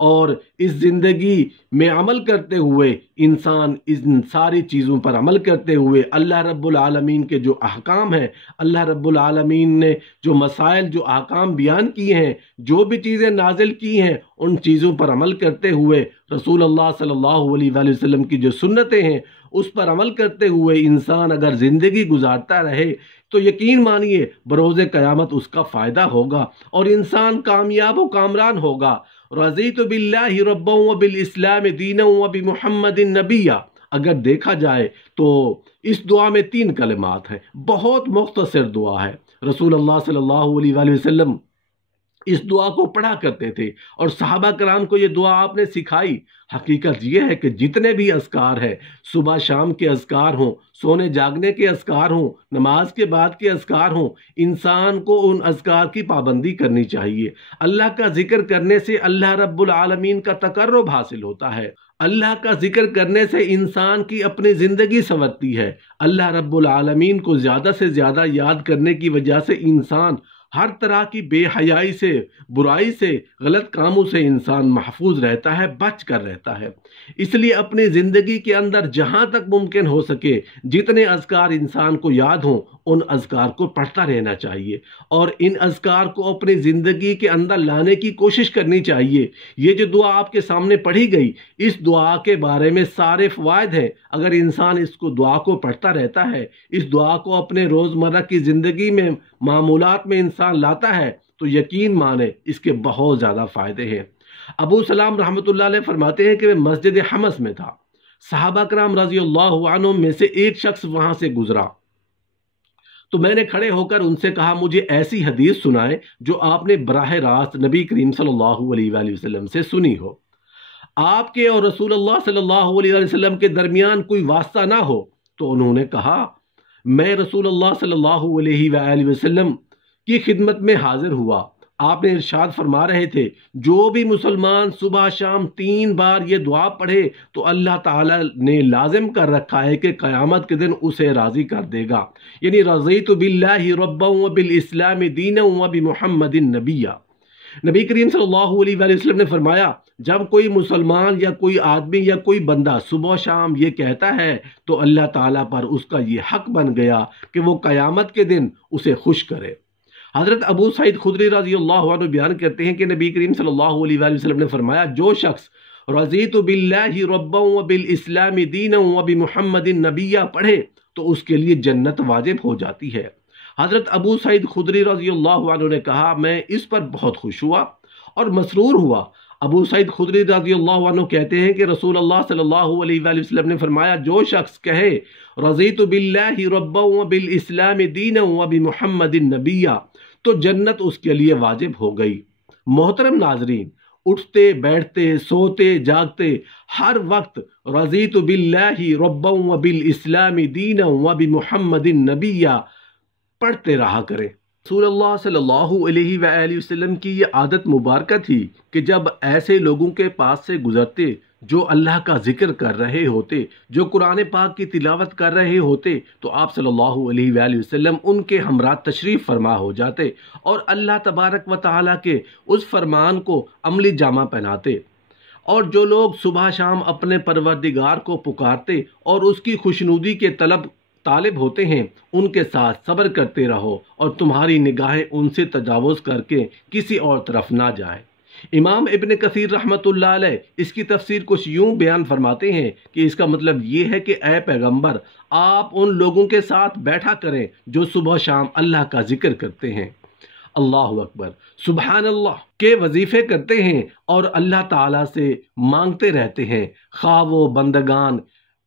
اور اس زندگی میں عمل کرتے ہوئے انسان ان ساری چیزوں پر عمل کرتے ہوئے اللہ رب العالمین کے جو احکام ہیں، اللہ رب العالمین نے جو مسائل، جو احکام بیان کیے ہیں، جو بھی چیزیں نازل کی ہیں، ان چیزوں پر عمل کرتے ہوئے رسول اللہ صلی اللہ علیہ وآلہ وسلم کی جو سنتیں ہیں اس پر عمل کرتے ہوئے انسان اگر زندگی گزارتا رہے تو یقین مانیے بروز قیامت اس کا فائدہ ہوگا اور انسان کامیاب و کامران ہوگا۔ رضیت باللہ ربا وبالاسلام دینا وبمحمد نبیا، اگر دیکھا جائے تو اس دعا میں 3 کلمات ہیں، بہت مختصر دعا ہے۔ رسول اللہ صلی اللہ علیہ وآلہ وسلم اس دعا کو پڑھا کرتے تھے اور صحابہ کرام کو یہ دعا آپ نے سکھائی۔ حقیقت یہ ہے کہ جتنے بھی اذکار ہیں، صبح شام کے اذکار ہوں، سونے جاگنے کے اذکار ہوں، نماز کے بعد کے اذکار ہوں، انسان کو ان اذکار کی پابندی کرنی چاہیے۔ اللہ کا ذکر کرنے سے اللہ رب العالمین کا تقرب حاصل ہوتا ہے۔ اللہ کا ذکر کرنے سے انسان کی اپنی زندگی سنورتی ہے۔ اللہ رب العالمین کو زیادہ سے زیادہ یاد کرنے کی وجہ سے انسان ہر طرح کی بے حیائی سے، برائی سے، غلط کاموں سے انسان محفوظ رہتا ہے، بچ کر رہتا ہے۔ اس لیے اپنی زندگی کے اندر جہاں تک ممکن ہو سکے جتنے اذکار انسان کو یاد ہوں ان اذکار کو پڑھتا رہنا چاہیے اور ان اذکار کو اپنی زندگی کے اندر لانے کی کوشش کرنی چاہیے۔ یہ جو دعا آپ کے سامنے پڑھی گئی، اس دعا کے بارے میں سارے فوائد ہیں۔ اگر انسان اس کو دعا کو پڑھتا رہتا ہے، اس دعا کو اپنے روزمرہ کی زندگی میں، معمولات میں انسان لاتا ہے تو یقین مانے اس کے بہت زیادہ فائدے ہیں۔ ابو سلام رحمۃ اللہ علیہ فرماتے ہیں کہ میں مسجد حمص میں تھا، صحابہ کرام رضی اللہ عنہم میں سے ایک شخص وہاں سے گزرا تو میں نے کھڑے ہو کر ان سے کہا مجھے ایسی حدیث سنائیں جو آپ نے براہ راست نبی کریم صلی اللہ علیہ وآلہ وسلم سے سنی ہو، آپ کے اور رسول اللہ صلی اللہ علیہ وآلہ وسلم کے درمیان کوئی واسطہ نہ ہو۔ تو انہوں نے کہا میں رسول اللہ صلی اللہ علیہ وآلہ وسلم کی خدمت میں حاضر ہوا، آپ نے ارشاد فرما رہے تھے جو بھی مسلمان صبح شام 3 بار یہ دعا پڑھے تو اللہ تعالیٰ نے لازم کر رکھا ہے کہ قیامت کے دن اسے راضی کر دے گا، یعنی رضیت باللہ ربا وبالاسلام دینا وبمحمد نبیا۔ نبی کریم صلی اللہ علیہ وآلہ وسلم نے فرمایا جب کوئی مسلمان یا کوئی آدمی یا کوئی بندہ صبح شام یہ کہتا ہے تو اللہ تعالیٰ پر اس کا یہ حق بن گیا کہ وہ قیامت کے دن اسے خوش کرے۔ حضرت ابو سعید خدری رضی اللہ عنہ بیان کرتے ہیں کہ نبی کریم صلی اللہ علیہ وآلہ وسلم نے فرمایا جو شخص رضیت باللہ ربا وبالاسلام دینا وبمحمد نبیا پڑھے تو اس کے لیے جنت واجب ہو جاتی ہے۔ حضرت ابو سعید خدری رضی اللہ عنہ نے کہا میں اس پر بہت خوش ہوا اور مسرور ہوا۔ ابو سعید خدری رضی اللہ عنہ کہتے ہیں کہ رسول اللہ صلی اللہ علیہ وآلہ وسلم نے فرمایا جو شخص کہے رضیت باللہ ربا وبالاسلام دینا وبمحمد نبیا تو جنت اس کے لیے واجب ہو گئی۔ محترم ناظرین، اٹھتے بیٹھتے سوتے جاگتے ہر وقت رضیت باللہ ربا وبالاسلام دینا وبمحمد نبیا پڑھتے رہا کریں۔ رسول اللہ صلی اللہ علیہ وآلہ وسلم کی یہ عادت مبارکہ تھی کہ جب ایسے لوگوں کے پاس سے گزرتے جو اللہ کا ذکر کر رہے ہوتے، جو قرآن پاک کی تلاوت کر رہے ہوتے تو آپ صلی اللہ علیہ وآلہ وسلم ان کے ہمراہ تشریف فرما ہو جاتے اور اللہ تبارک و تعالیٰ کے اس فرمان کو عملی جامہ پہناتے۔ اور جو لوگ صبح شام اپنے پروردگار کو پکارتے اور اس کی خوشنودی کے طالب ہوتے ہیں ان کے ساتھ صبر کرتے رہو اور تمہاری نگاہیں ان سے تجاوز کر کے کسی اور طرف نہ جائیں۔ امام ابن کثیر رحمۃ اللہ علیہ اس کی تفسیر کچھ یوں بیان فرماتے ہیں کہ اس کا مطلب یہ ہے کہ اے پیغمبر آپ ان لوگوں کے ساتھ بیٹھا کریں جو صبح شام اللہ کا ذکر کرتے ہیں، اللہ اکبر، سبحان اللہ کے وظیفے کرتے ہیں اور اللہ تعالیٰ سے مانگتے رہتے ہیں، خواہ وہ بندگان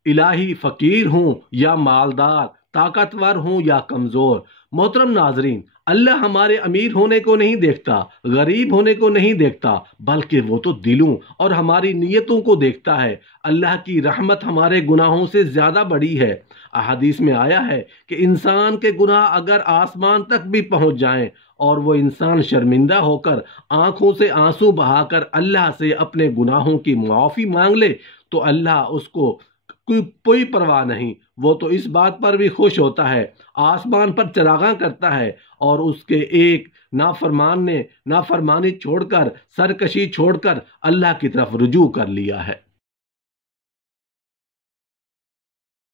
الہی فقیر ہوں یا مالدار، طاقتور ہوں یا کمزور۔ محترم ناظرین، اللہ ہمارے امیر ہونے کو نہیں دیکھتا، غریب ہونے کو نہیں دیکھتا، بلکہ وہ تو دلوں اور ہماری نیتوں کو دیکھتا ہے۔ اللہ کی رحمت ہمارے گناہوں سے زیادہ بڑی ہے۔ احادیث میں آیا ہے کہ انسان کے گناہ اگر آسمان تک بھی پہنچ جائیں اور وہ انسان شرمندہ ہو کر آنکھوں سے آنسو بہا کر اللہ سے اپنے گناہوں کی معافی مانگ لے تو اللہ اس کو کوئی پرواہ نہیں، وہ تو اس بات پر بھی خوش ہوتا ہے، آسمان پر چراغاں کرتا ہے اور اس کے ایک نافرمان نے نافرمانی چھوڑ کر، سرکشی چھوڑ کر اللہ کی طرف رجوع کر لیا ہے۔